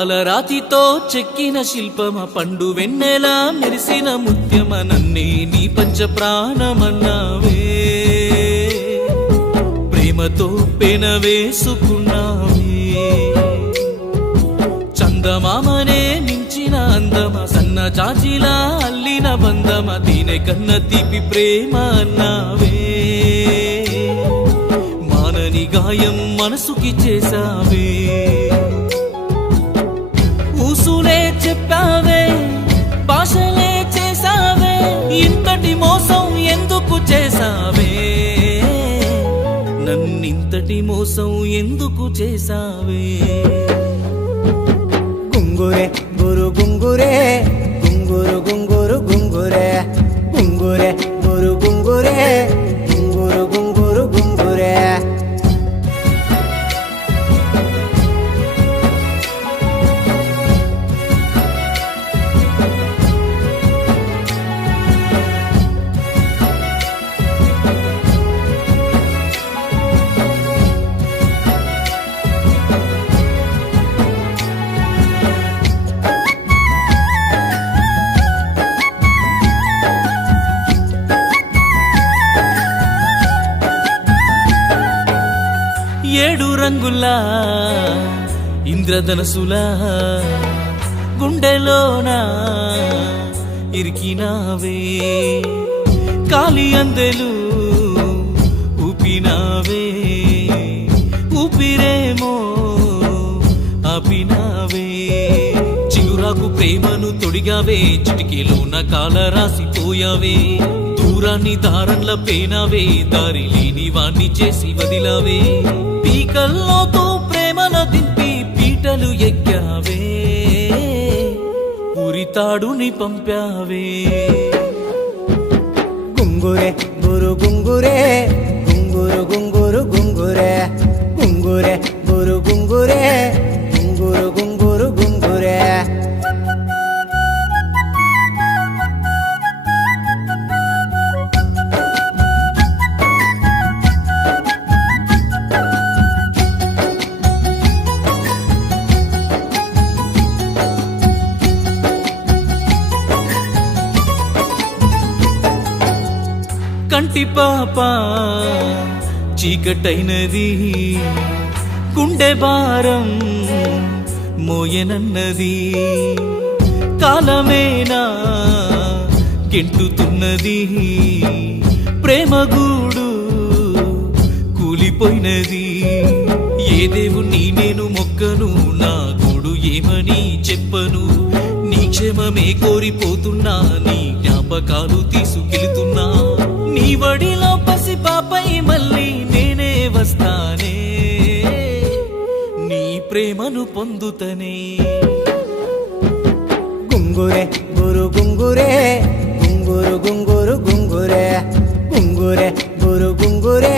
పాలరాతితో చెక్కిన శిల్పమ పండు వెన్నెలా మెరిసిన ముత్యమ నన్నే నీ పంచ ప్రాణమన్నావే ప్రేమతో పెన వేసుకున్నావే చందమామనే మించిన అందమ సన్న చాచిలా అల్లిన బంధమ దీనే కన్న తీపి ప్రేమ అన్నావే మానని గాయం మనసుకి చేసావే ఊసులే చెప్పావే భాషలే చేసావే ఇంతటి మోసం ఎందుకు చేసావే నన్నింతటి మోసం ఎందుకు చేసావే గుంగురే గురు గుంగురే గుంగురు గుంగురు గుంగురే గుంగురే గురు గుంగురే గుంగురు గుంగురు గుంగురే ఏడు రంగులా ఇంద్రధనసులా గుండెలోనా ఇరికినావే కాలి అందెలు ఊపినావే ఊపిరేమో ఆపినావే చిగురాకు ప్రేమను తొడిగావే చిటికీలోన కాల రాసిపోయావే దూరాన్ని దారంల పేనావే దారి లేని వాణ్ణి చేసి వదిలావే పీకల్లోతో ప్రేమను దింపి పీటలు ఎక్కావే ఉరితాడుని పంపావే గుంగురే గురు గుంగురే గుంగురు గుంగురు గుంగురే గుంగురే గురు గుంగురే గుంగురు గుంగురు గుంగురే కంటి పాప చీకటైనది గుండె భారం మోయనన్నది కాలమేనా గెంటుతున్నది ప్రేమ గూడు కూలిపోయినది ఏ దేవుణ్ణి నేను మొక్కను నా గూడు ఏమని చెప్పను నీ క్షేమమే కోరిపోతున్నా నీ జ్ఞాపకాలు తీసుకెళ్తున్నా నీ వడిలో పసి పాపై మళ్ళీ నేనే వస్తానే నీ ప్రేమను పొందుతనే గుంగురే గురు గుంగురే గుంగురు గుంగురు గుంగురే గుంగురే గురు గుంగురే